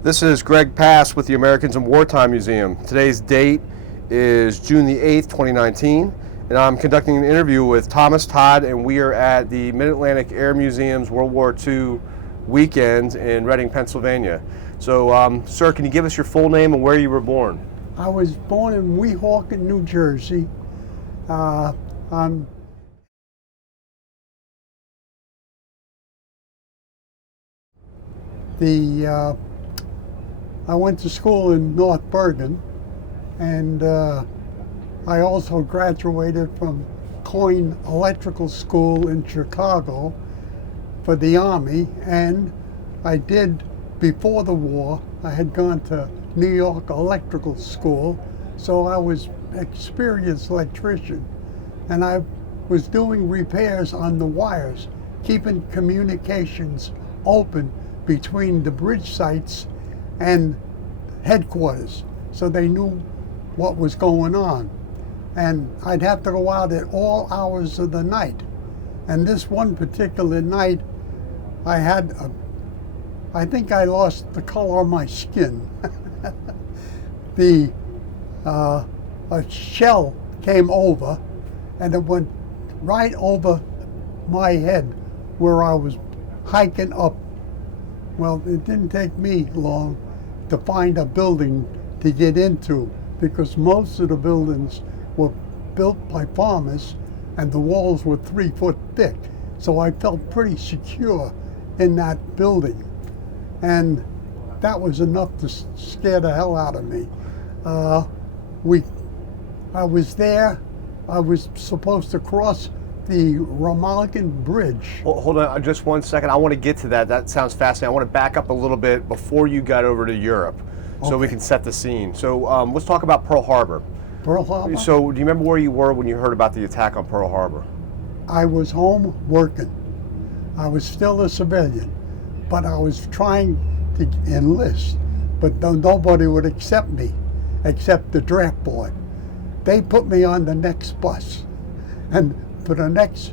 This is Greg Pass with the Americans in Wartime Museum. Today's date is June the 8th, 2019, and I'm conducting an interview with Todd, and we are at the Mid-Atlantic Air Museum's World War II weekend in Reading, Pennsylvania. So, sir, can you give us your full name and where you were born? I was born in Weehawken, New Jersey. I'm I went to school in North Bergen, and I also graduated from Coyne Electrical School in Chicago for the Army, and I did, before the war, I had gone to New York Electrical School, so I was an experienced electrician, and I was doing repairs on the wires, keeping communications open between the bridge sites and headquarters, so they knew what was going on. And I'd have to go out at all hours of the night. And this one particular night, I think I lost the color of my skin. A shell came over, and it went right over my head where I was hiking up. Well, it didn't take me long to find a building to get into, because most of the buildings were built by farmers and the walls were 3 foot thick. So I felt pretty secure in that building. And that was enough to scare the hell out of me. I was there, I was supposed to cross the Remagen Bridge. Hold on just 1 second. I want to get to that. That sounds fascinating. I want to back up a little bit before you got over to Europe, so we can set the scene. So let's talk about Pearl Harbor. Pearl Harbor? So do you remember where you were when you heard about the attack on Pearl Harbor? I was home working. I was still a civilian, but I was trying to enlist, but nobody would accept me except the draft board. They put me on the next bus, and for the next,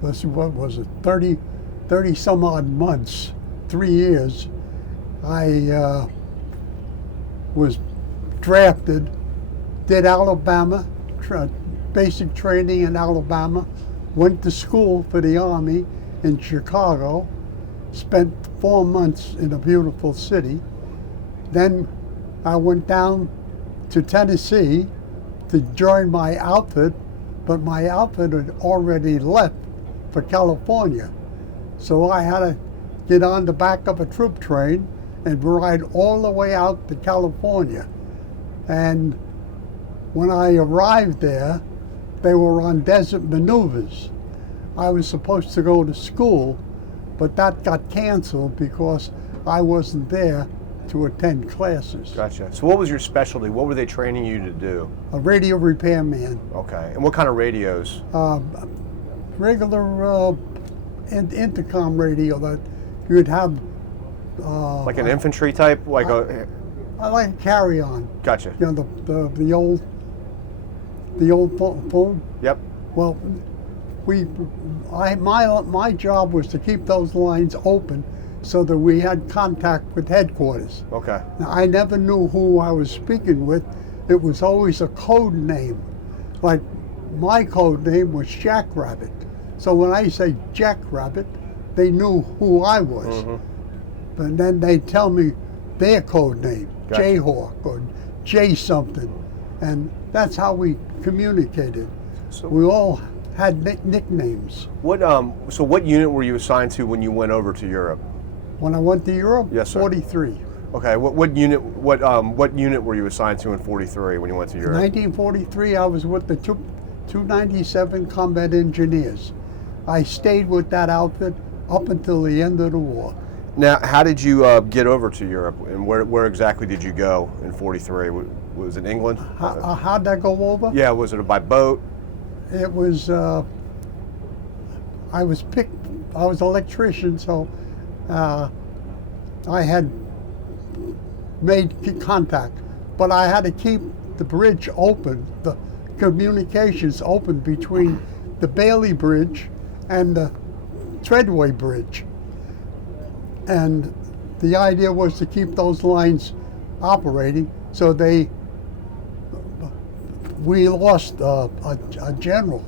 what was it, 30 some odd months, 3 years, I was drafted, did Alabama, basic training in Alabama, went to school for the Army in Chicago, spent 4 months in a beautiful city. Then I went down to Tennessee to join my outfit, but my outfit had already left for California. So I had to get on the back of a troop train and ride all the way out to California. And when I arrived there, they were on desert maneuvers. I was supposed to go to school, but that got canceled because I wasn't there to attend classes. Gotcha. So what was your specialty? What were they training you to do? A radio repairman. Okay. And what kind of radios? Regular intercom radio that you'd have. Like an infantry type? Like I like carry-on. Gotcha. You know, the old phone. Yep. Well, my job was to keep those lines open so that we had contact with headquarters. Okay. Now, I never knew who I was speaking with. It was always a code name. Like, my code name was Jackrabbit. So when I say Jackrabbit, they knew who I was. Mm-hmm. But then they'd tell me their code name, Gotcha. Jayhawk or Jay something. And that's how we communicated. So we all had nicknames. So what unit were you assigned to when you went over to Europe? When I went to Europe, Yes, sir. 43. Okay. What unit were you assigned to in 43 when you went to In Europe? 1943, I was with the 297 Combat Engineers. I stayed with that outfit up until the end of the war. Now, how did you get over to Europe, and where exactly did you go in 43? Was it England? How'd that go over? Yeah. Was it by boat? It was, I was an electrician, so I had made contact, but I had to keep the bridge open, the communications open between the Bailey Bridge and the Treadway Bridge. And the idea was to keep those lines operating. So we lost a general.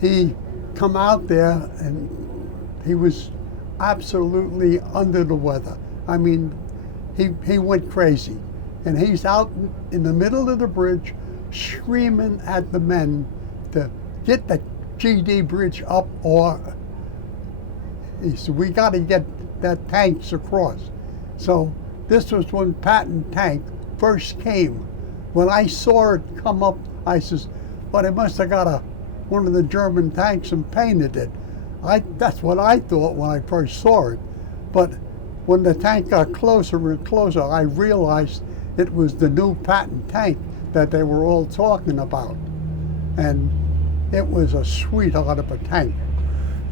He come out there and he was absolutely under the weather. I mean, he went crazy. And he's out in the middle of the bridge screaming at the men to get the GD bridge up, or he said, we got to get that tanks across. So this was when Patton tank first came. When I saw it come up, I says, well, they must have got one of the German tanks and painted it. That's what I thought when I first saw it. But when the tank got closer and closer, I realized it was the new Patton tank that they were all talking about. And it was a sweetheart of a tank.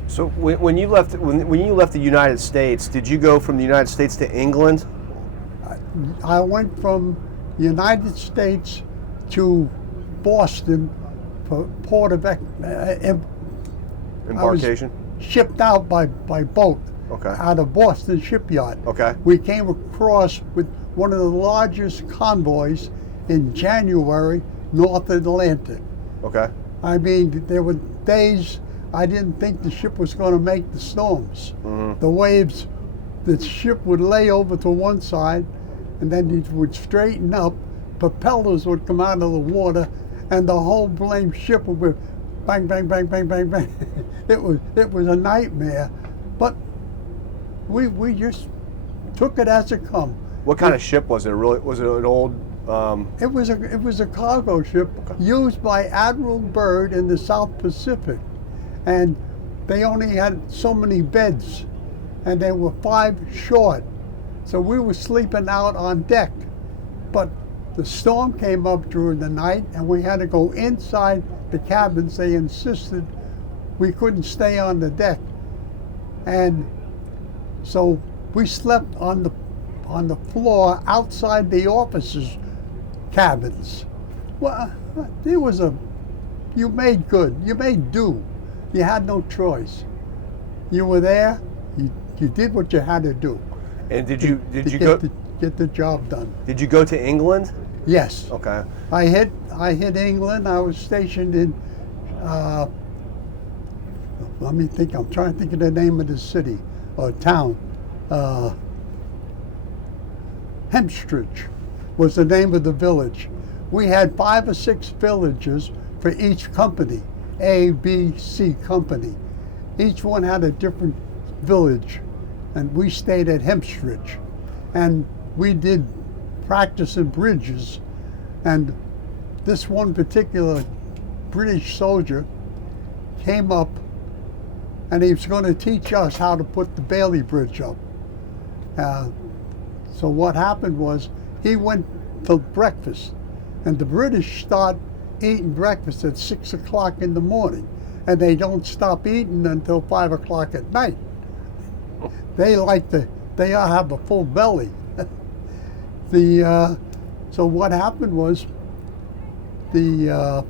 So when you left the United States, did you go from the United States to England? I went from the United States to Boston for port of embarkation. I was shipped out by boat. Okay. Out of Boston shipyard. Okay. We came across with one of the largest convoys in January, North Atlantic. Okay. I mean, there were days I didn't think the ship was going to make the storms. Mm-hmm. The waves, the ship would lay over to one side, and then it would straighten up. Propellers would come out of the water, and the whole blame ship would be bang, bang, bang, bang, bang, bang. It was a nightmare, but we just took it as it come. What kind of ship was it? Was it an old? It was a cargo ship used by Admiral Byrd in the South Pacific, and they only had so many beds, and they were 5 short. So we were sleeping out on deck, but the storm came up during the night, and we had to go inside the cabins. They insisted we couldn't stay on the deck, and so we slept on the floor outside the officers' cabins. Well, you made good. You made do. You had no choice. You were there. You did what you had to do. And did you go get the job done? Did you go to England? Yes. Okay. I hit England. I was stationed in. Let me think. I'm trying to think of the name of the city or town. Hemstridge was the name of the village. We had 5 or 6 villages for each company, A, B, C company. Each one had a different village, and we stayed at Hemstridge. And we did practice in bridges, and this one particular British soldier came up, and he was going to teach us how to put the Bailey Bridge up. So what happened was he went to breakfast, and the British start eating breakfast at 6 o'clock in the morning, and they don't stop eating until 5 o'clock at night. They have a full belly. So what happened was no,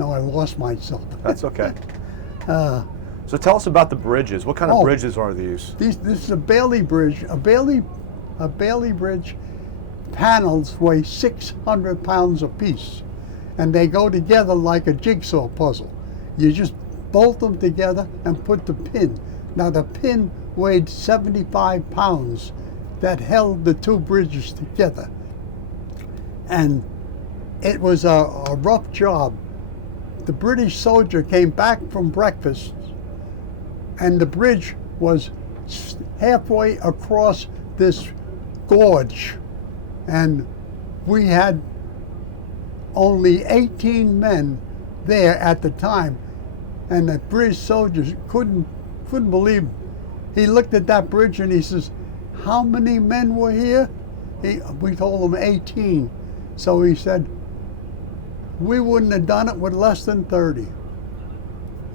I lost myself. That's okay. So tell us about the bridges. What kind of bridges are these? This is a Bailey Bridge. A Bailey Bridge panels weigh 600 pounds apiece, and they go together like a jigsaw puzzle. You just bolt them together and put the pin. Now the pin weighed 75 pounds that held the 2 bridges together. And it was a rough job. The British soldier came back from breakfast, and the bridge was halfway across this gorge, and we had only 18 men there at the time, and the British soldiers couldn't believe. He looked at that bridge and he says, "How many men were here?" We told him 18. So he said, "We wouldn't have done it with less than 30.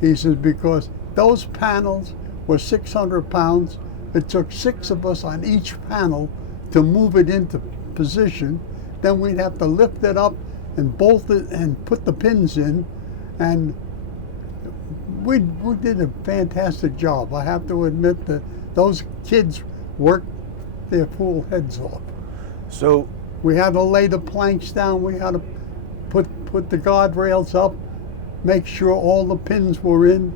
He says, because those panels were 600 pounds. It took 6 of us on each panel to move it into position. Then we'd have to lift it up and bolt it and put the pins in. And we did a fantastic job. I have to admit that those kids work their fool heads off. So, We had to lay the planks down. We had to put the guardrails up, make sure all the pins were in,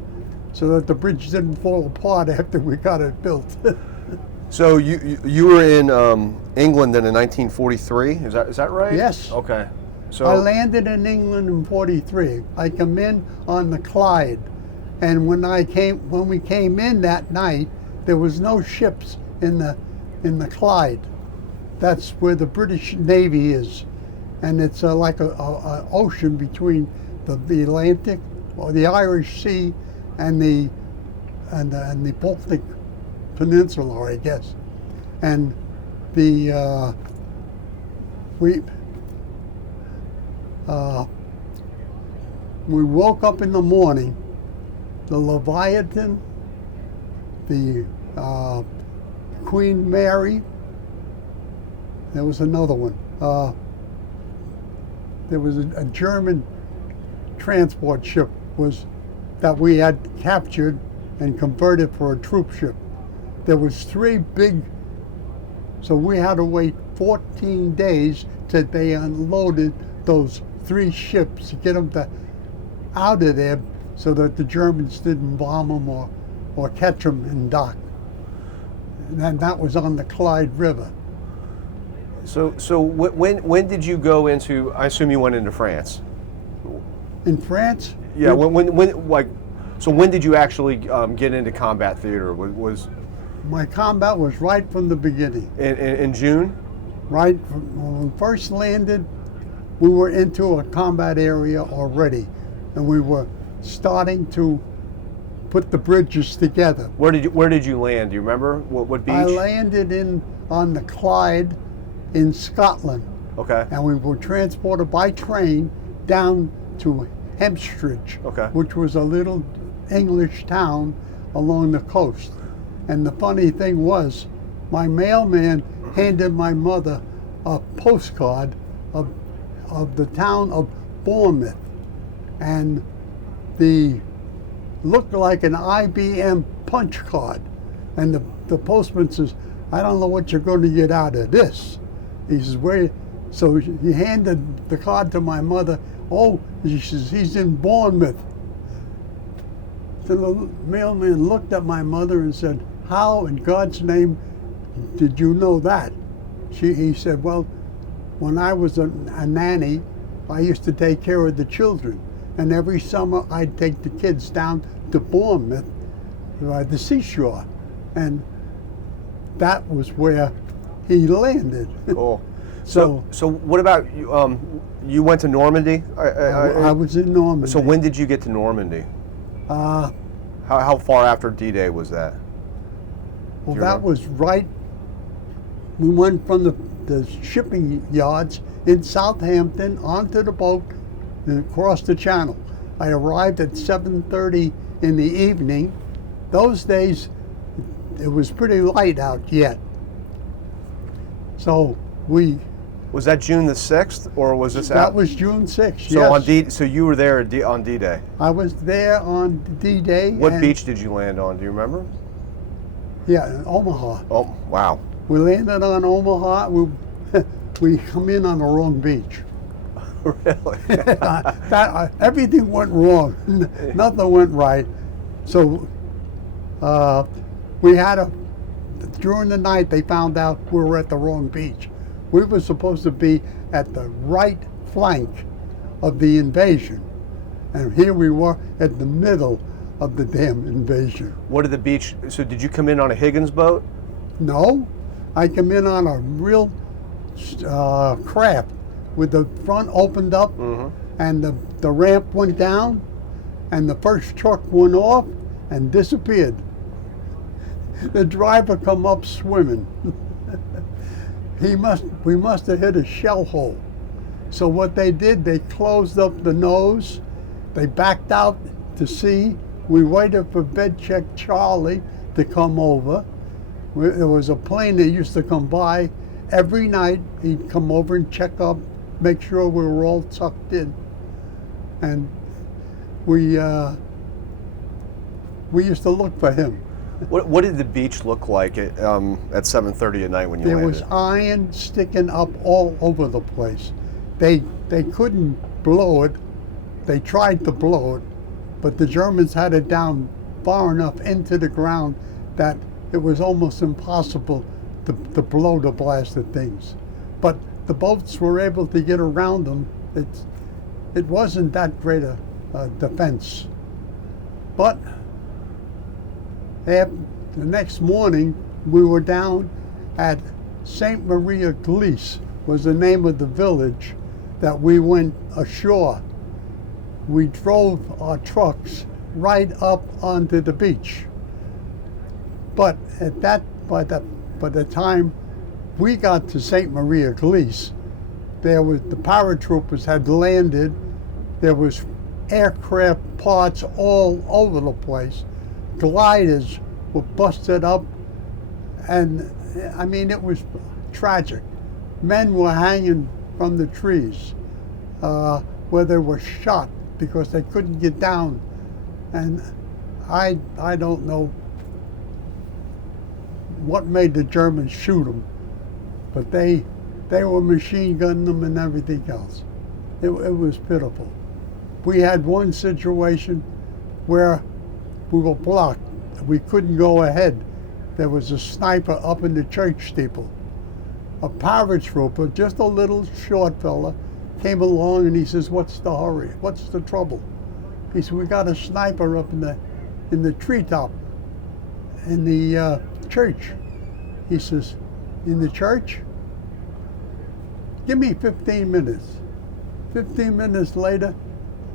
so that the bridge didn't fall apart after we got it built. so you were in England then in 1943. Is that right? Yes. Okay. So I landed in England in '43. I come in on the Clyde, and when we came in that night, there was no ships in the Clyde. That's where the British Navy is, and it's like a ocean between the Atlantic, or the Irish Sea, and the Baltic Peninsula, I guess. And we woke up in the morning. The Leviathan, the Queen Mary. There was another one. There was a German transport ship that we had captured and converted for a troop ship. There was 3 big, so we had to wait 14 days till they unloaded those 3 ships to get them out of there, so that the Germans didn't bomb them or catch them in dock. And then that was on the Clyde River. So when did you go into? I assume you went into France. In France? Yeah. When did you actually get into combat theater? Was My combat was right from the beginning. in June? Right when we first landed, we were into a combat area already, and we were starting to put the bridges together. Where did you land? Do you remember what beach? I landed on the Clyde in Scotland, Okay. and we were transported by train down to Hemstridge, Okay. which was a little English town along the coast. And the funny thing was, my mailman handed my mother a postcard of the town of Bournemouth, and looked like an IBM punch card. And the postman says, "I don't know what you're going to get out of this." He says, "Where?" So he handed the card to my mother. "Oh," he says, "he's in Bournemouth." So the mailman looked at my mother and said, "How in God's name did you know that?" He said, "Well, when I was a nanny, I used to take care of the children. And every summer I'd take the kids down to Bournemouth, the seashore. And that was where he landed." Cool. So what about you? You went to Normandy? I was in Normandy. So when did you get to Normandy? How far after D-Day was that? Well, that was right. We went from the shipping yards in Southampton onto the boat and across the channel. I arrived at 7:30 in the evening. Those days, it was pretty light out yet. So Was that June the 6th, or was this? That was June 6th. So yes. So you were there on D-Day. I was there on D-Day. What beach did you land on? Do you remember? Yeah, in Omaha. Oh, wow. We landed on Omaha. We come in on the wrong beach. Really? Everything went wrong. Nothing went right. So during the night they found out we were at the wrong beach. We were supposed to be at the right flank of the invasion. And here we were at the middle of the damn invasion. What did the beach, so did you come in on a Higgins boat? No, I come in on a real craft with the front opened up, and the ramp went down, and the first truck went off and disappeared. The driver come up swimming. We must have hit a shell hole. So what they did, they closed up the nose, they backed out to sea. We waited for bed check Charlie to come over. There was a plane that used to come by every night. He'd come over and check up, make sure we were all tucked in. And we used to look for him. What did the beach look like at 7:30 at night when you There landed? was iron sticking up all over the place. They couldn't blow it. They tried to blow it, but the Germans had it down far enough into the ground that it was almost impossible to blow the blasted things. But the boats were able to get around them. It wasn't that great a defense. But the next morning, we were down at St. Maria Elise, was the name of the village that we went ashore. We drove our trucks right up onto the beach. But by the time we got to St. Maria Elise, the paratroopers had landed. There was aircraft parts all over the place. Gliders were busted up, and I mean, it was tragic. Men were hanging from the trees where they were shot because they couldn't get down. And I don't know what made the Germans shoot them, but they were machine gunning them and everything else. It was pitiful. We had one situation where we were blocked. We couldn't go ahead. There was a sniper up in the church steeple. A paratrooper, just a little short fella, came along and he says, "What's the hurry? What's the trouble?" He said, "We got a sniper up in the treetop in the church." He says, "In the church? Give me 15 minutes. 15 minutes later,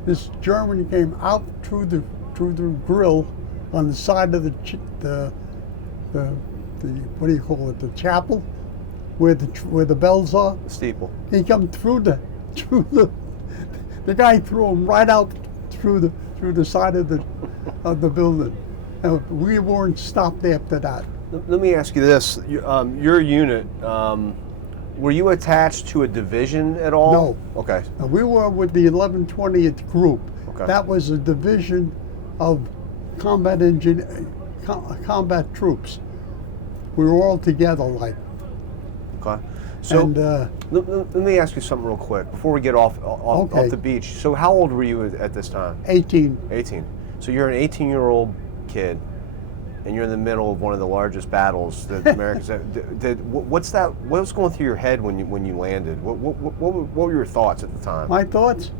this German came out through the grill on the side of the what do you call it? The chapel, where the bells are. Steeple. He come through the guy threw him right out through the side of the building. And we weren't stopped after that. Let me ask you this: your unit, were you attached to a division at all? No. Okay. We were with the 1120th Group. Okay. That was a division of combat troops. We were all together, like. Okay. So And let me ask you something real quick before we get off Okay. the beach. So how old were you at this time? 18. 18. So you're an 18-year-old kid, and you're in the middle of one of the largest battles that Americans what's going through your head when you landed? What were your thoughts at the time? My thoughts?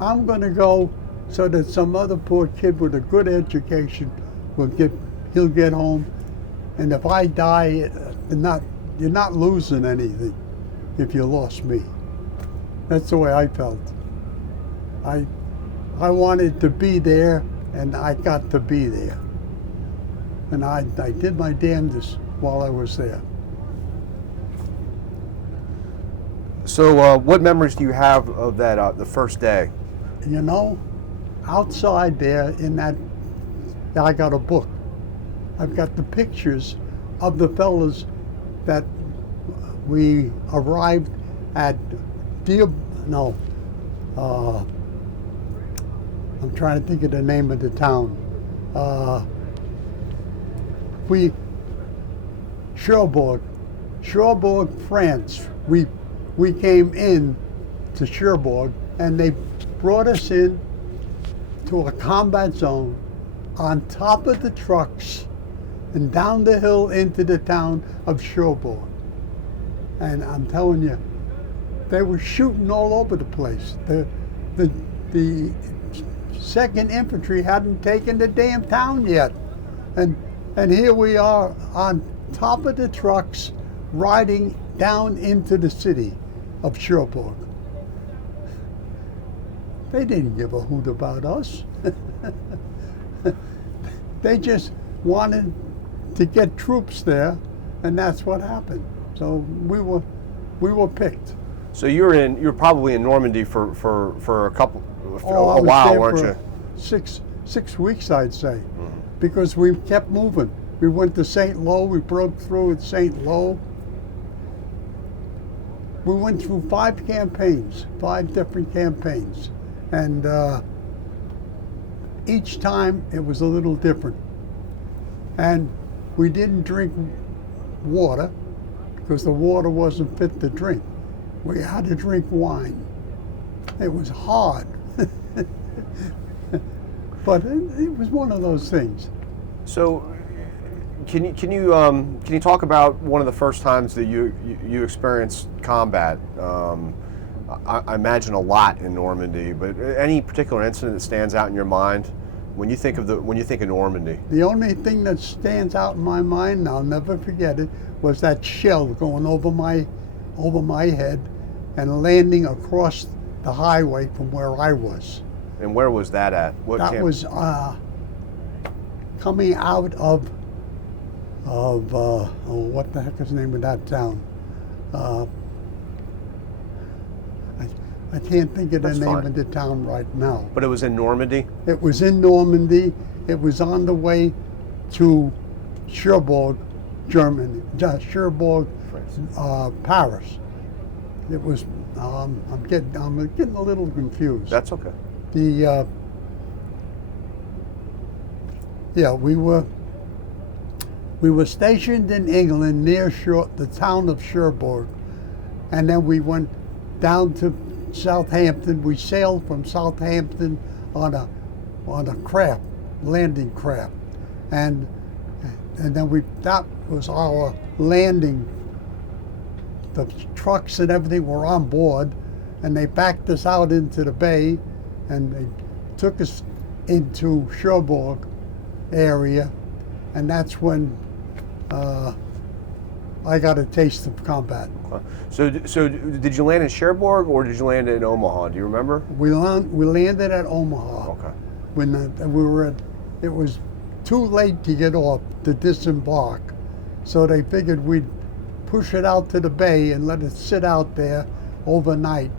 I'm going to go so that some other poor kid with a good education he'll get home, and if I die, you're not losing anything if you lost me. That's the way I felt. I wanted to be there, and I got to be there. And I did my damnedest while I was there. So what memories do you have of that the first day? You know, outside there in that, I got a book. I've got the pictures of the fellas that we arrived at I'm trying to think of the name of the town. Cherbourg, France. We came in to Cherbourg, and they brought us in to a combat zone on top of the trucks and down the hill into the town of Cherbourg. And I'm telling you, they were shooting all over the place. The 2nd Infantry hadn't taken the damn town yet. And here we are on top of the trucks riding down into the city of Cherbourg. They didn't give a hoot about us. They just wanted to get troops there, and that's what happened. So we were picked. So you're probably in Normandy for a I was while, there weren't for you? 6 weeks, I'd say, because we kept moving. We went to St. Lo. We broke through at St. Lo. We went through 5 different campaigns, and each time it was a little different. And we didn't drink water because the water wasn't fit to drink. We had to drink wine. It was hard. But it was one of those things. So, can you talk about one of the first times that you experienced combat? I imagine a lot in Normandy, but any particular incident that stands out in your mind when you think of Normandy? The only thing that stands out in my mind, and I'll never forget it, was that shell going over my head and landing across the highway from where I was. And where was that at? What That camp? was coming out of what the heck is the name of that town? I can't think of the That's name fine. of the town right now. But it was in Normandy? It was in Normandy. It was on the way to Cherbourg, Germany. Cherbourg, France. Paris. It was. I'm getting a little confused. That's okay. We were stationed in England near the town of Cherbourg, and then we went down to Southampton. We sailed from Southampton on a craft, landing craft, and then that was our landing. The trucks and everything were on board, and they backed us out into the bay, and they took us into Cherbourg area, and that's when I got a taste of combat. Okay. So did you land in Cherbourg or did you land in Omaha? Do you remember? We landed at Omaha. Okay. When it was too late to get off to disembark, so they figured we'd push it out to the bay and let it sit out there overnight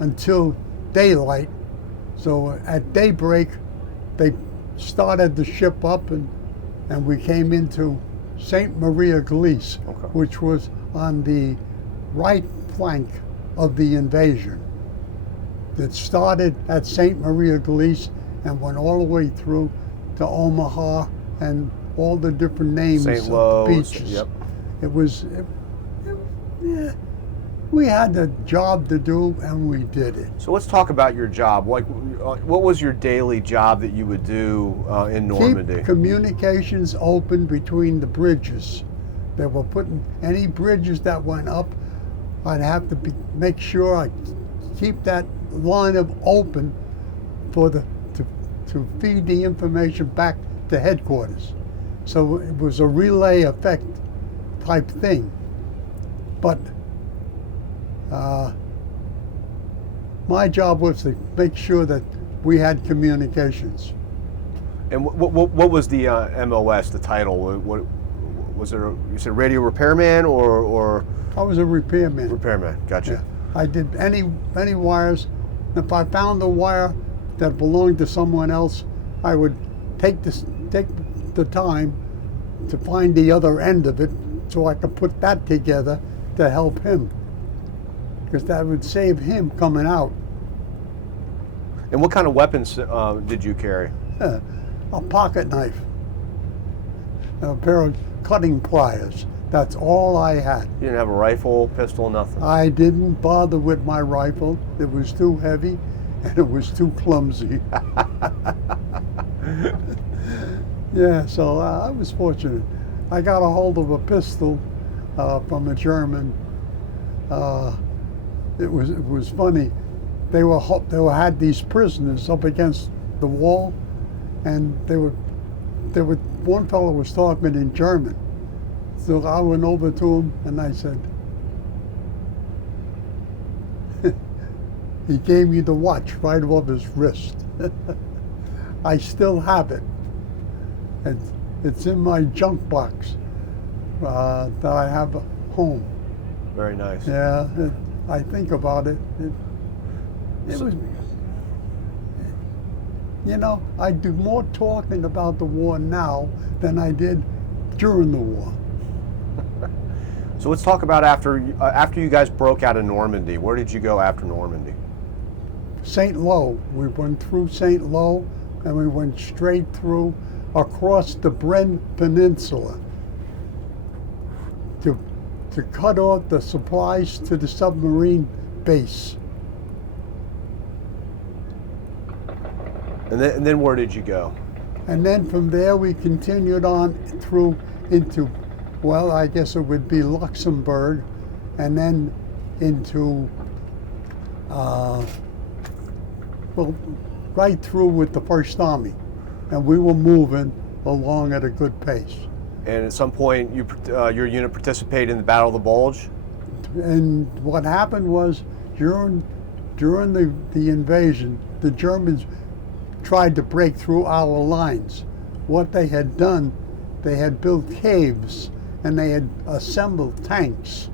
until daylight. So at daybreak, they started the ship up, and we came into St. Maria Elise, Okay. which was on the right flank of the invasion. It started at St. Maria Elise and went all the way through to Omaha and all the different names St. of Louis, the beaches. yep. Yeah, we had a job to do, and we did it. So let's talk about your job. Like, what was your daily job that you would do in Normandy? Keep communications open between the bridges. They were putting any bridges that went up. I'd have to make sure I keep that line of open to feed the information back to headquarters. So it was a relay effect type thing. But my job was to make sure that we had communications. And what was the MOS, the title? What was there? You said radio repairman or I was a repairman. repairman? Gotcha. Yeah. I did any wires. If I found a wire that belonged to someone else, I would take the time to find the other end of it so I could put that together to help him, because that would save him coming out. And what kind of weapons did you carry? A pocket knife, and a pair of cutting pliers. That's all I had. You didn't have a rifle, pistol, nothing. I didn't bother with my rifle. It was too heavy and it was too clumsy. Yeah, so I was fortunate. I got a hold of a pistol from a German. It was funny. They had these prisoners up against the wall, and one fellow was talking in German. So I went over to him and I said, he gave me the watch right above his wrist. I still have it. It's in my junk box that I have at home. Very nice. Yeah, I think about it. It was, you know, I do more talking about the war now than I did during the war. So let's talk about after you guys broke out of Normandy. Where did you go after Normandy? St. Lo. We went through St. Lo, and we went straight through across the Bren Peninsula to cut off the supplies to the submarine base. And then where did you go? And then from there we continued on through into, well, I guess it would be Luxembourg, and then into, well, right through with the First Army. And we were moving along at a good pace. And at some point, your unit participated in the Battle of the Bulge? And what happened was, during the invasion, the Germans tried to break through our lines. What they had done, they had built caves and they had assembled tanks.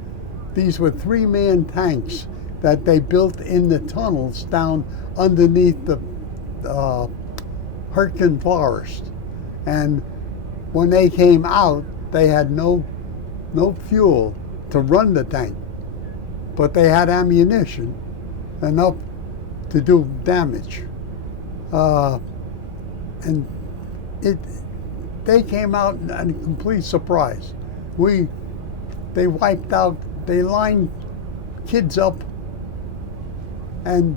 These were 3-man tanks that they built in the tunnels down underneath the Hurtgen Forest. And when they came out, they had no fuel to run the tank, but they had ammunition enough to do damage. And they came out in a complete surprise. They wiped out, they lined kids up, and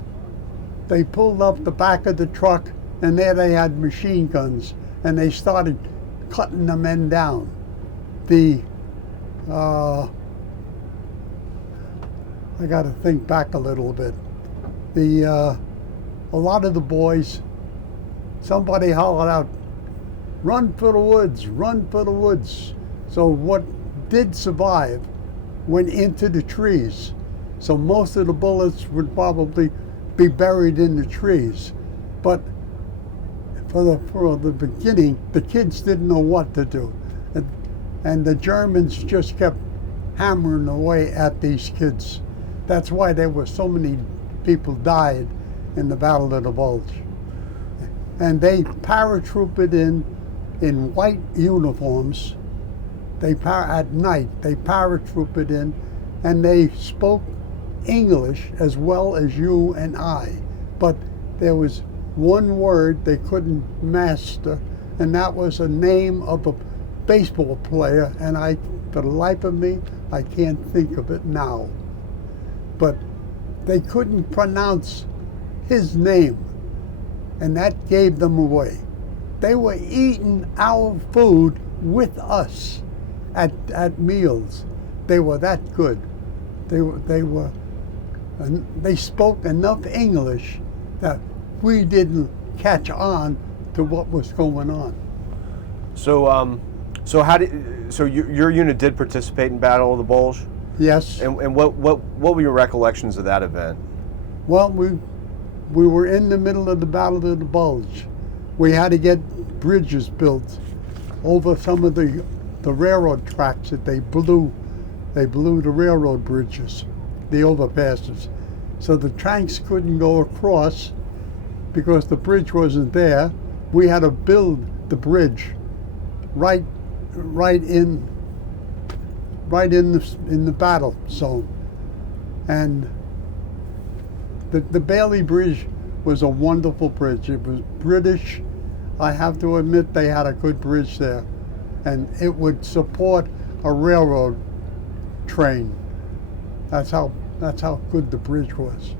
they pulled up the back of the truck, and there they had machine guns, and they started cutting the men down. I got to think back a little bit. A lot of the boys, somebody hollered out, "Run for the woods, run for the woods." So what did survive went into the trees. So most of the bullets would probably be buried in the trees. But for the beginning, the kids didn't know what to do. And the Germans just kept hammering away at these kids. That's why there were so many people died in the Battle of the Bulge. And they paratrooped in white uniforms. At night, they paratrooped in, and they spoke English as well as you and I. But there was one word they couldn't master, and that was a name of a baseball player, and for the life of me, I can't think of it now. But they couldn't pronounce his name, and that gave them away. They were eating our food with us at meals. They were that good. They spoke enough English that we didn't catch on to what was going on. So, your unit did participate in Battle of the Bulge? Yes. And what were your recollections of that event? Well, we were in the middle of the Battle of the Bulge. We had to get bridges built over some of the railroad tracks that they blew. They blew the railroad bridges, the overpasses. So the tanks couldn't go across because the bridge wasn't there. We had to build the bridge right in the battle zone. And the Bailey Bridge was a wonderful bridge. It was British. I have to admit they had a good bridge there, and it would support a railroad train. That's how good the bridge was.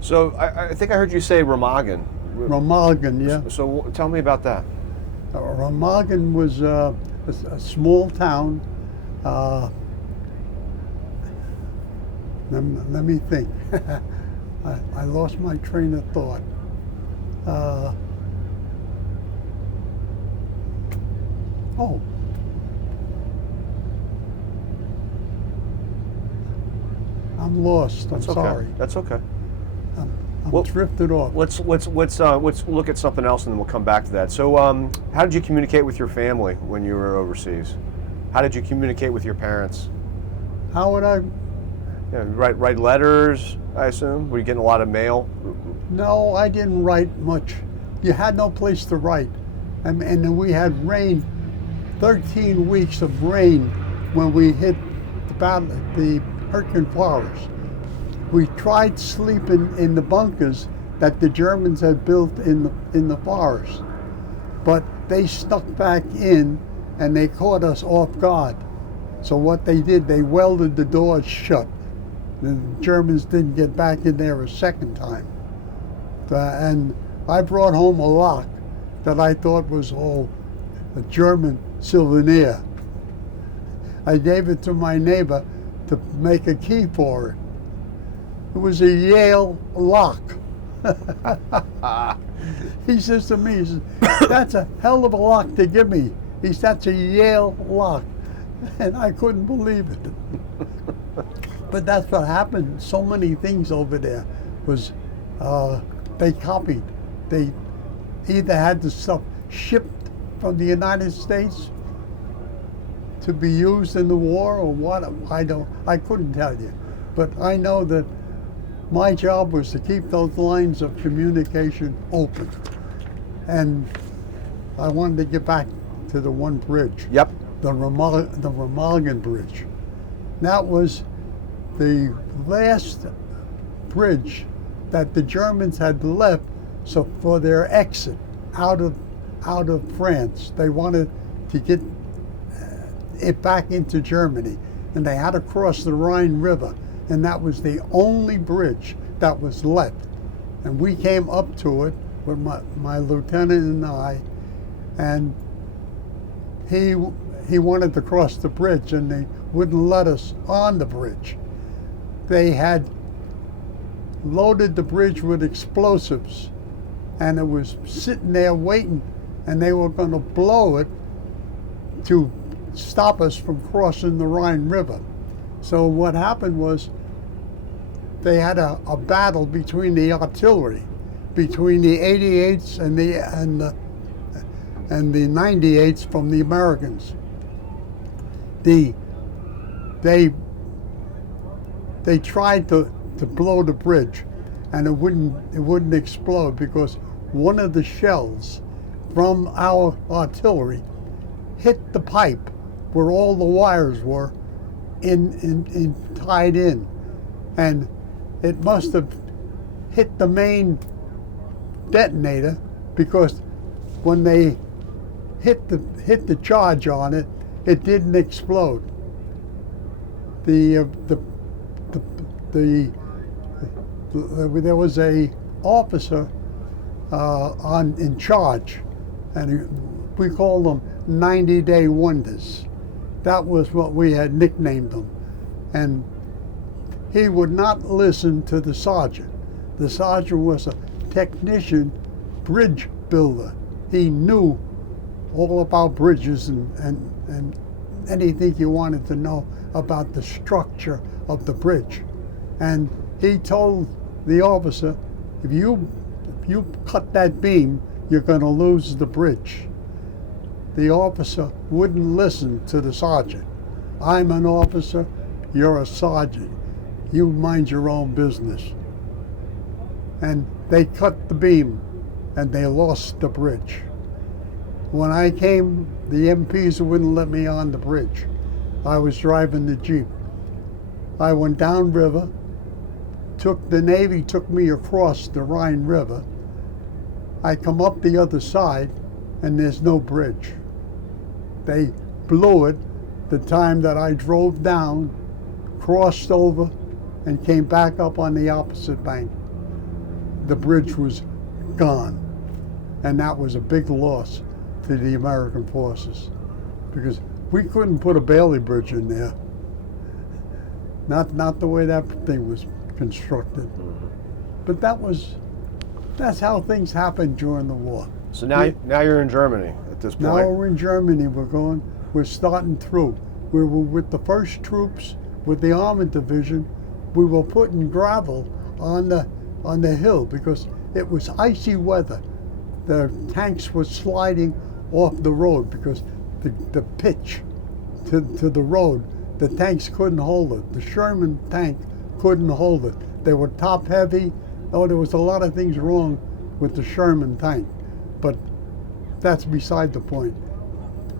So I think I heard you say Remagen. Remagen, yeah. So tell me about that. Remagen was a small town. Let me think. I lost my train of thought. I'm lost. I'm sorry. That's okay. I'm drifted off. Let's look at something else and then we'll come back to that. So, how did you communicate with your family when you were overseas? How did you communicate with your parents? How would I? Yeah, write letters, I assume? Were you getting a lot of mail? No, I didn't write much. You had no place to write. And we had rain, 13 weeks of rain when we hit the Hurtgen Forest. We tried sleeping in the bunkers that the Germans had built in the forest. But they snuck back in and they caught us off guard. So what they did, they welded the doors shut. The Germans didn't get back in there a second time. And I brought home a lock that I thought was a German souvenir. I gave it to my neighbor to make a key for it. It was a Yale lock. He says to me, he says, "That's a hell of a lock to give me." He said, "That's a Yale lock." And I couldn't believe it. But that's what happened. So many things over there was they copied. They either had the stuff shipped from the United States to be used in the war or what. I couldn't tell you. But I know that my job was to keep those lines of communication open. And I wanted to get back to the one bridge. Yep. The Remagen Bridge. That was the last bridge that the Germans had left, so for their exit out of France. They wanted to get it back into Germany, and they had to cross the Rhine River, and that was the only bridge that was left. And we came up to it with my lieutenant and I, and he wanted to cross the bridge, and they wouldn't let us on the bridge. They had loaded the bridge with explosives, and it was sitting there waiting, and they were going to blow it to stop us from crossing the Rhine River. So what happened was they had a battle between the artillery, between the 88s and the 98s from the Americans. They tried to blow the bridge, and it wouldn't explode because one of the shells from our artillery hit the pipe where all the wires were tied in, and it must have hit the main detonator, because when they hit the charge on it, it didn't explode. There was a officer in charge, and we called them 90-day wonders. That was what we had nicknamed them. And he would not listen to the sergeant. The sergeant was a technician, bridge builder. He knew all about bridges and anything you wanted to know about the structure of the bridge. And he told the officer, if you cut that beam, you're going to lose the bridge. The officer wouldn't listen to the sergeant. I'm an officer, you're a sergeant. You mind your own business. And they cut the beam, and they lost the bridge. When I came, the MPs wouldn't let me on the bridge. I was driving the Jeep. I went downriver, the Navy took me across the Rhine River. I come up the other side, and there's no bridge. They blew it the time that I drove down, crossed over, and came back up on the opposite bank. The bridge was gone, and that was a big loss to the American forces, because we couldn't put a Bailey Bridge in there. Not the way that thing was constructed. But that's how things happened during the war. So now you're in Germany at this point. Now we're in Germany. We're starting through. We were with the first troops, with the Armored Division. We were putting gravel on the hill because it was icy weather. The tanks were sliding off the road because the pitch to the road, the tanks couldn't hold it. The Sherman tank couldn't hold it. They were top heavy. Oh, there was a lot of things wrong with the Sherman tank, but that's beside the point.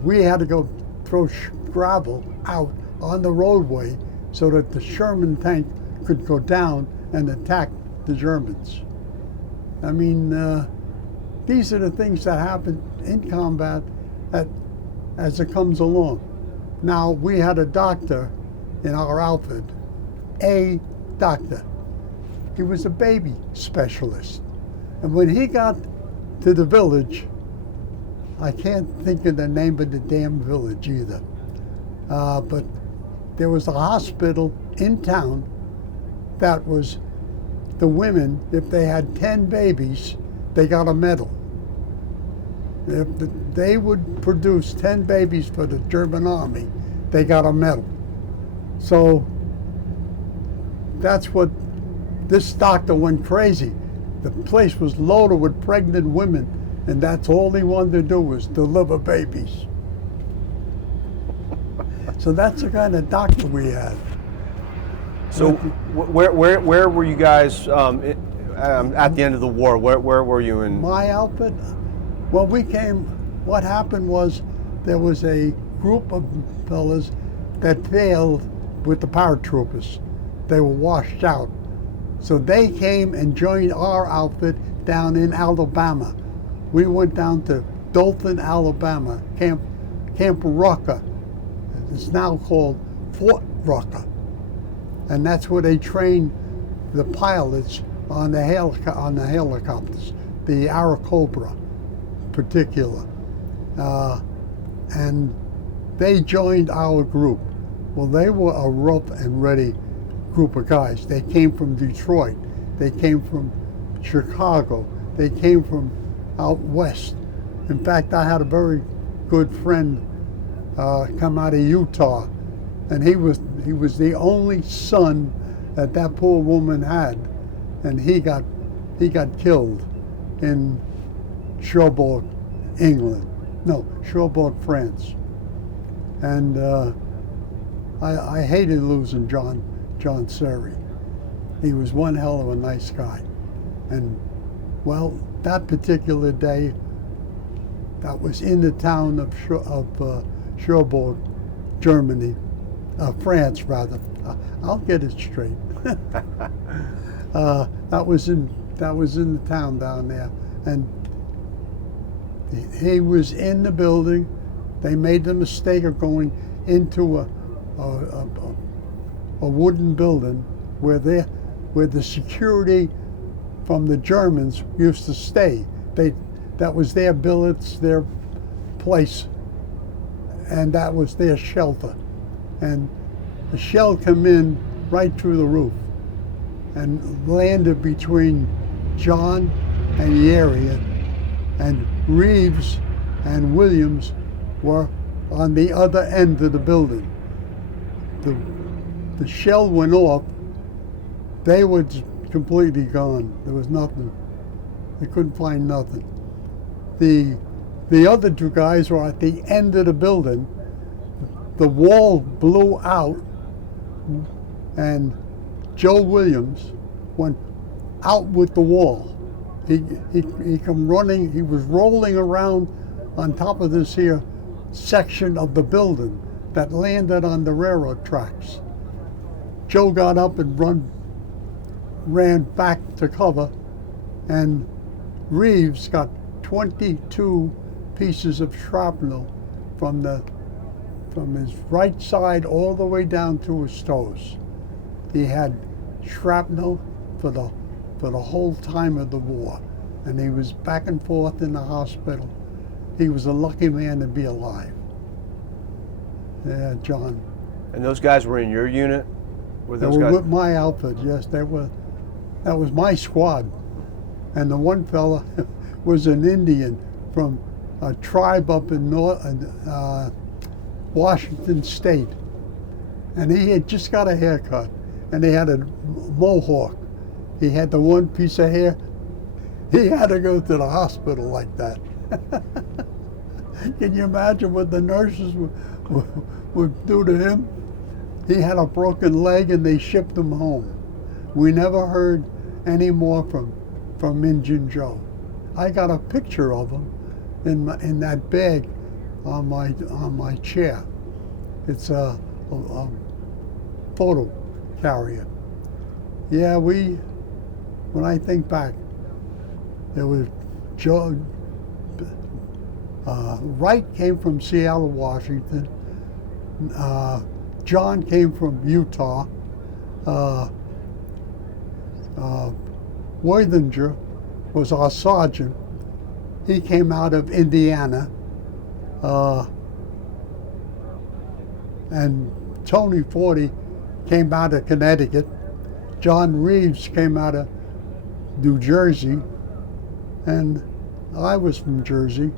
We had to go throw gravel out on the roadway so that the Sherman tank could go down and attack the Germans. I mean, these are the things that happen in combat as it comes along. Now, we had a doctor in our outfit, a doctor. He was a baby specialist. And when he got to the village, I can't think of the name of the damn village either, but there was a hospital in town that was, the women, if they had 10 babies, they got a medal. If they would produce 10 babies for the German army, they got a medal. So that's what, this doctor went crazy. The place was loaded with pregnant women, and that's all he wanted to do was deliver babies. So that's the kind of doctor we had. So where were you guys at the end of the war? Where were you in? My outfit, well, we came, what happened was there was a group of fellas that failed with the paratroopers. They were washed out. So they came and joined our outfit down in Alabama. We went down to Dothan, Alabama, Camp Rucker. It's now called Fort Rucker. And that's where they trained the pilots on the helicopters, the Airacobra particular. And they joined our group. Well, they were a rough and ready group of guys. They came from Detroit. They came from Chicago. They came from out west. In fact, I had a very good friend come out of Utah, and he was the only son that poor woman had, and he got killed in Cherbourg, England. No, Cherbourg, France. And I hated losing John Surrey. He was one hell of a nice guy. And well, that particular day, that was in the town of Cherbourg, Germany, France rather. I'll get it straight. That was in the town down there, and he was in the building. They made the mistake of going into a wooden building where the security from the Germans used to stay. That was their billets, their place, and that was their shelter. And the shell came in right through the roof and landed between John and Yeri, and Reeves and Williams were on the other end of the building. The shell went off. They were completely gone. There was nothing. They couldn't find nothing. The other two guys were at the end of the building. The wall blew out, and Joe Williams went out with the wall. He come running. He was rolling around on top of this here section of the building that landed on the railroad tracks. Joe got up and ran back to cover, and Reeves got 22 pieces of shrapnel from his right side all the way down to his toes. He had shrapnel for the whole time of the war, and he was back and forth in the hospital. He was a lucky man to be alive. Yeah, John. And those guys were in your unit? They were with my outfit, yes. That was my squad. And the one fella was an Indian from a tribe up in Washington State. And he had just got a haircut, and he had a mohawk. He had the one piece of hair. He had to go to the hospital like that. Can you imagine what the nurses would do to him? He had a broken leg, and they shipped him home. We never heard any more from Injun Joe. I got a picture of him in that bag on my chair. It's a photo carrier. Yeah, when I think back, there was Wright came from Seattle, Washington. John came from Utah. Worthinger was our sergeant. He came out of Indiana. And Tony Forty came out of Connecticut. John Reeves came out of New Jersey. And I was from Jersey.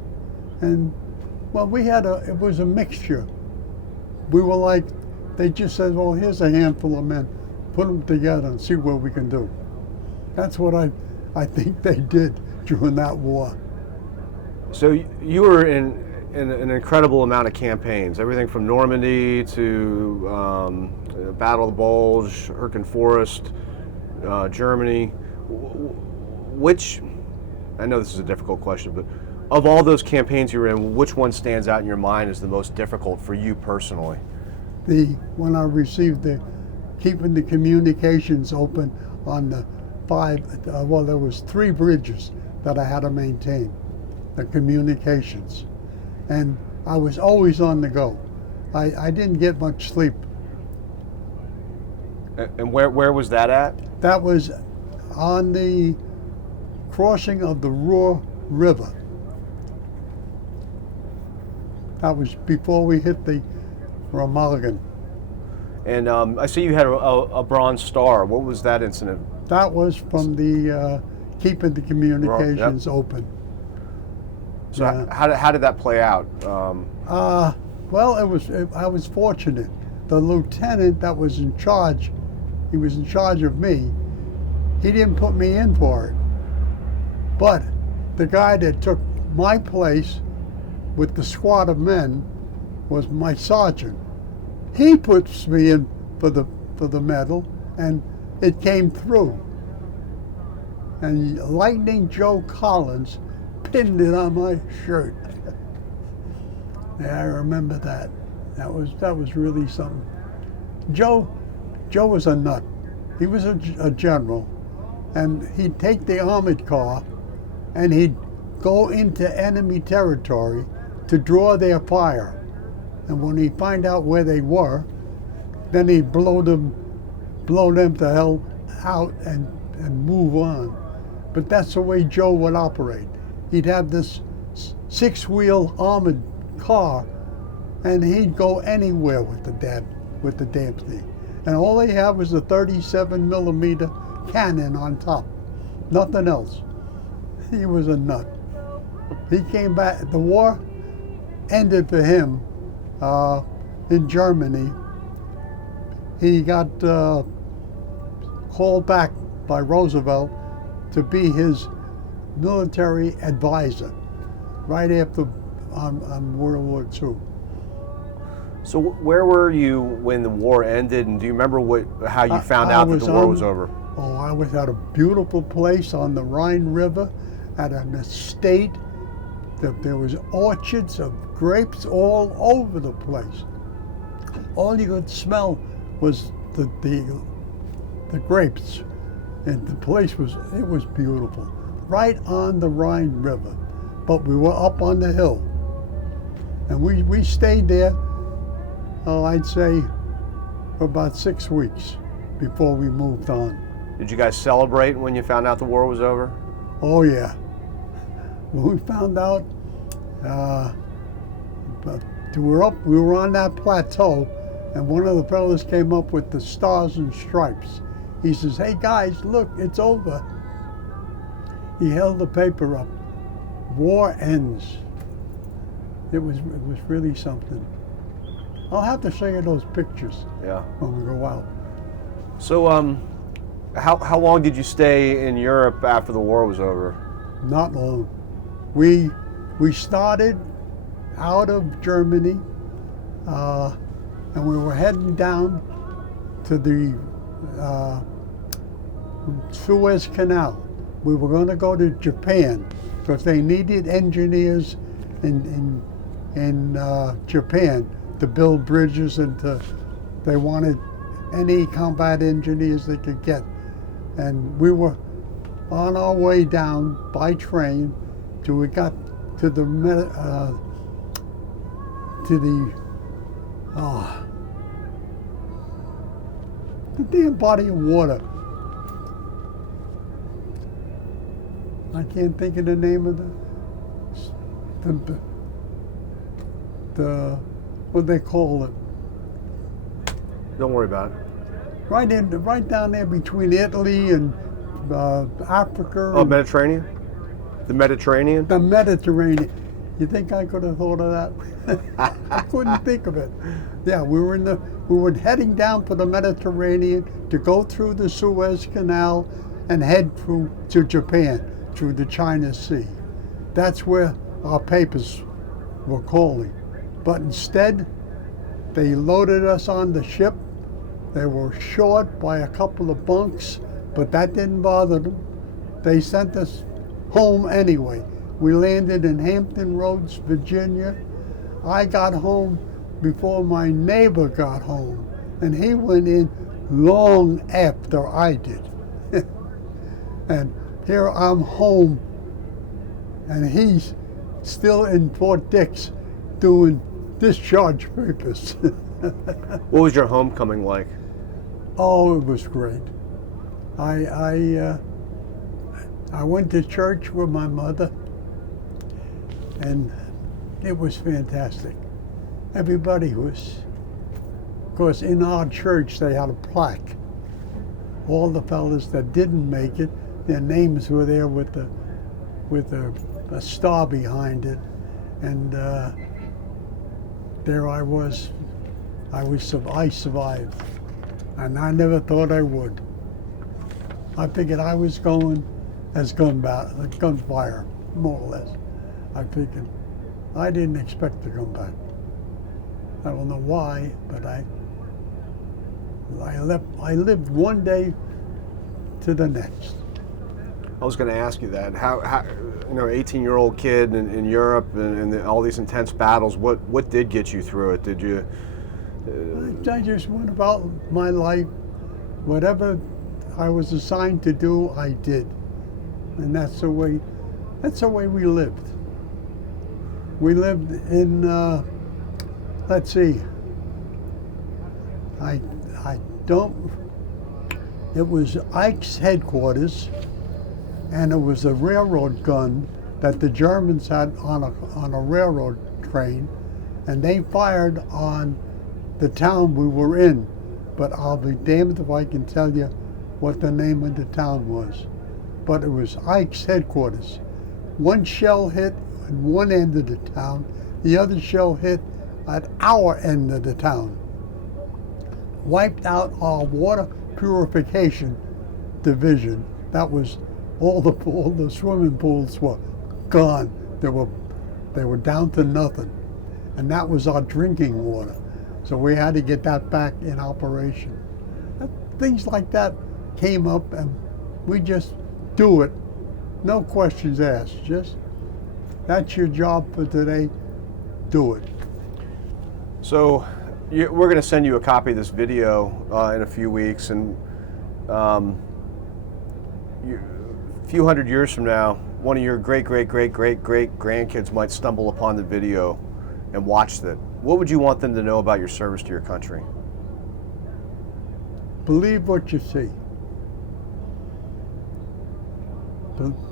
And well, it was a mixture. We were like, they just said, well, here's a handful of men. Put them together and see what we can do. That's what I think they did during that war. So you were in an incredible amount of campaigns, everything from Normandy to Battle of the Bulge, Hurricane Forest, Germany. Which, I know this is a difficult question, but of all those campaigns you were in, which one stands out in your mind as the most difficult for you personally? When I received keeping the communications open on the there was 3 bridges that I had to maintain, the communications. And I was always on the go. I didn't get much sleep. And where was that at? That was on the crossing of the Roar River. That was before we hit the Remagen. And I see you had a Bronze Star. What was that incident? That was from the keeping the communications open. So how did that play out? Well, I was fortunate. The lieutenant that was in charge, he was in charge of me. He didn't put me in for it. But the guy that took my place with the squad of men was my sergeant. He puts me in for the medal, and it came through. And Lightning Joe Collins pinned it on my shirt. Yeah, I remember that. That was really something. Joe was a nut. He was a general, and he'd take the armored car, and he'd go into enemy territory to draw their fire. And when he'd find out where they were, then he'd blow them to hell out and move on. But that's the way Joe would operate. He'd have this 6-wheel armored car, and he'd go anywhere with the damn thing. And all they had was a 37mm cannon on top, nothing else. He was a nut. He came back. The war ended for him in Germany. He got called back by Roosevelt to be his military advisor right after on World War II. So where were you when the war ended, and do you remember how you found out that the war was over? Oh, I was at a beautiful place on the Rhine River at an estate. There was orchards of grapes all over the place. All you could smell was the grapes, and the place was beautiful, right on the Rhine River. But we were up on the hill, and we stayed there. I'd say for about 6 weeks before we moved on. Did you guys celebrate when you found out the war was over? Oh yeah. When we found out, we were on that plateau, and one of the fellas came up with the Stars and Stripes. He says, "Hey guys, look, it's over." He held the paper up. War ends. It was really something. I'll have to show you those pictures. Yeah. When we go out. So, how long did you stay in Europe after the war was over? Not long. We started out of Germany, and we were heading down to the Suez Canal. We were going to go to Japan because they needed engineers in Japan to build bridges, and they wanted any combat engineers they could get. And we were on our way down by train till we got to the the damn body of water. I can't think of the name of the what they call it. Don't worry about it. Right down there between Italy and Africa. Oh, Mediterranean? The Mediterranean? The Mediterranean. You think I could have thought of that? I couldn't think of it. Yeah, we were heading down for the Mediterranean to go through the Suez Canal and head through to Japan, through the China Sea. That's where our papers were calling. But instead, they loaded us on the ship. They were short by a couple of bunks, but that didn't bother them. They sent us home anyway. We landed in Hampton Roads, Virginia. I got home before my neighbor got home, and he went in long after I did. And here I'm home, and he's still in Fort Dix doing discharge papers. What was your homecoming like? Oh, it was great. I went to church with my mother, and it was fantastic. Everybody was, of course, in our church they had a plaque. All the fellas that didn't make it, their names were there with a star behind it, and there I was. I survived, and I never thought I would. I figured I was going as gunfire, more or less. I figured I didn't expect to come back. I don't know why, but I lived one day to the next. I was going to ask you that. How 18-year-old kid in Europe and all these intense battles, what did get you through it? Did you? I just went about my life. Whatever I was assigned to do, I did. And that's the way we lived. We lived in, let's see, it was Ike's headquarters, and it was a railroad gun that the Germans had on a railroad train, and they fired on the town we were in. But I'll be damned if I can tell you what the name of the town was. But it was Ike's headquarters. One shell hit at one end of the town, the other shell hit at our end of the town. Wiped out our water purification division. That was all the swimming pools were gone. They were down to nothing. And that was our drinking water. So we had to get that back in operation. Things like that came up, and we just do it. No questions asked. Just, that's your job for today, do it. So we're going to send you a copy of this video in a few weeks, and a few hundred years from now, one of your great grandkids might stumble upon the video and watch it. What would you want them to know about your service to your country? Believe what you see.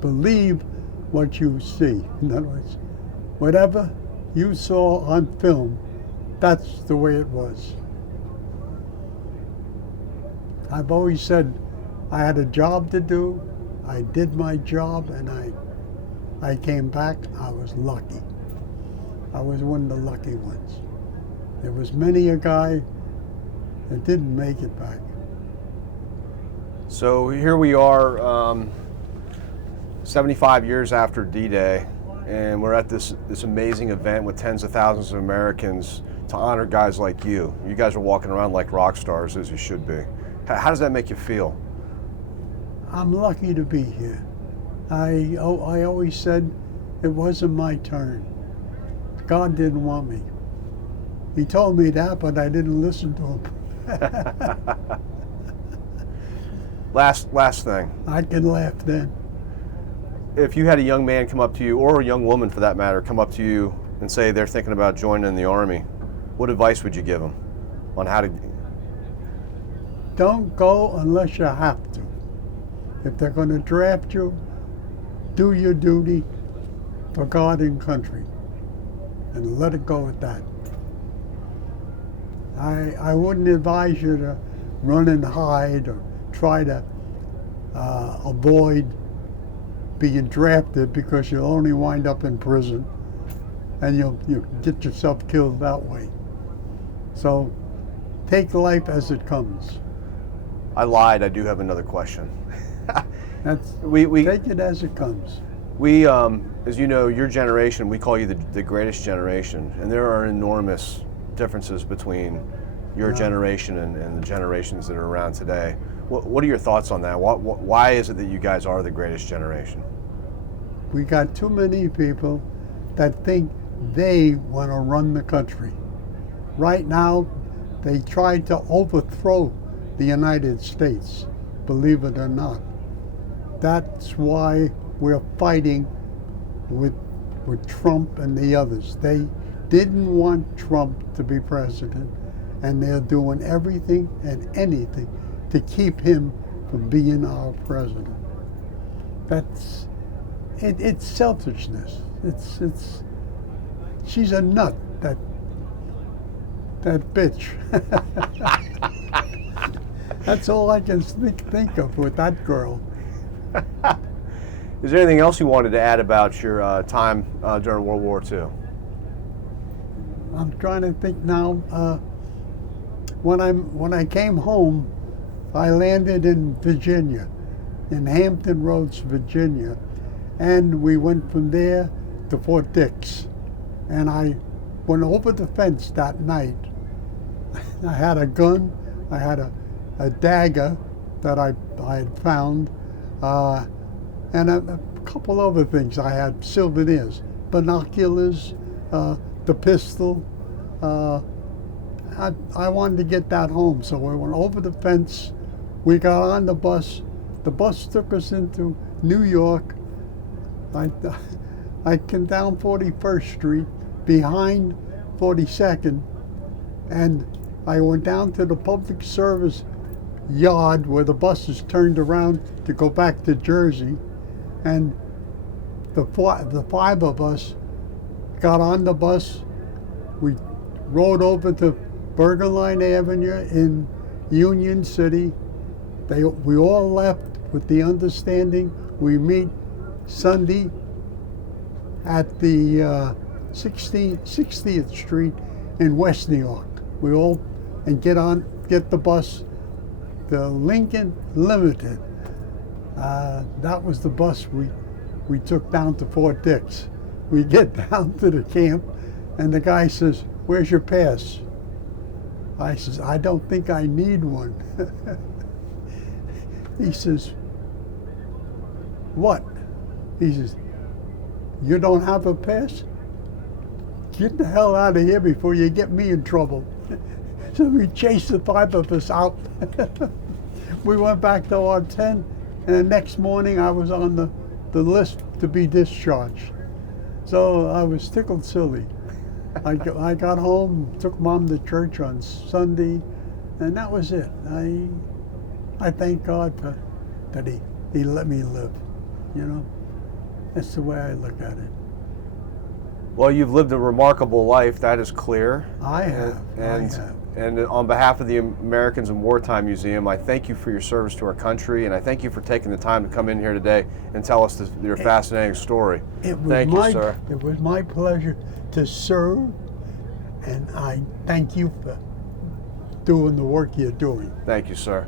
Believe what you see. In other words, whatever you saw on film, that's the way it was. I've always said I had a job to do. I did my job, and I came back. I was lucky. I was one of the lucky ones. There was many a guy that didn't make it back. So here we are, 75 years after D-Day, and we're at this amazing event with tens of thousands of Americans to honor guys like you. You guys are walking around like rock stars, as you should be. How does that make you feel? I'm lucky to be here. I always said it wasn't my turn. God didn't want me. He told me that, but I didn't listen to him. Last thing. I can laugh then. if you had a young man come up to you, or a young woman for that matter, come up to you and say they're thinking about joining the Army, what advice would you give them on how to? Don't go unless you have to. If they're going to draft you, do your duty for God and country, and let it go at that. I wouldn't advise you to run and hide or try to avoid being drafted, because you'll only wind up in prison and you'll get yourself killed that way. So take life as it comes. I lied. I do have another question. That's we take it as it comes. We, as you know, your generation, we call you the greatest generation, and there are enormous differences between your generation and the generations that are around today. What are your thoughts on that? Why is it that you guys are the greatest generation? We got too many people that think they want to run the country. Right now, they try to overthrow the United States, believe it or not. That's why we're fighting with Trump and the others. They didn't want Trump to be president, and they're doing everything and anything to keep him from being our president. That's it's selfishness. It's she's a nut, that bitch. That's all I can think of with that girl. Is there anything else you wanted to add about your time during World War II? I'm trying to think now. When I came home, I landed in Virginia, in Hampton Roads, Virginia, and we went from there to Fort Dix. And I went over the fence that night. I had a gun, I had a dagger that I had found, and a couple other things. I had souvenirs, binoculars, the pistol. I wanted to get that home, so we went over the fence. We got on the bus. The bus took us into New York. I came down 41st Street, behind 42nd, and I went down to the public service yard where the buses turned around to go back to Jersey, and the five of us got on the bus. We rode over to Bergenline Avenue in Union City. We all left with the understanding we meet Sunday at the 60th Street in West New York. We all get the bus, the Lincoln Limited. That was the bus we took down to Fort Dix. We get down to the camp, and the guy says, "Where's your pass?" I says, "I don't think I need one." He says, "What?" He says, "You don't have a pass? Get the hell out of here before you get me in trouble." So we chased the five of us out. We went back to our tent, and the next morning I was on the list to be discharged. So I was tickled silly. I got home, took Mom to church on Sunday, and that was it. I thank God that he let me live. You know, that's the way I look at it. Well, you've lived a remarkable life, that is clear. I have. And on behalf of the Americans in Wartime Museum, I thank you for your service to our country, and I thank you for taking the time to come in here today and tell us your fascinating story. Thank you, sir. It was my pleasure to serve, and I thank you for doing the work you're doing. Thank you, sir.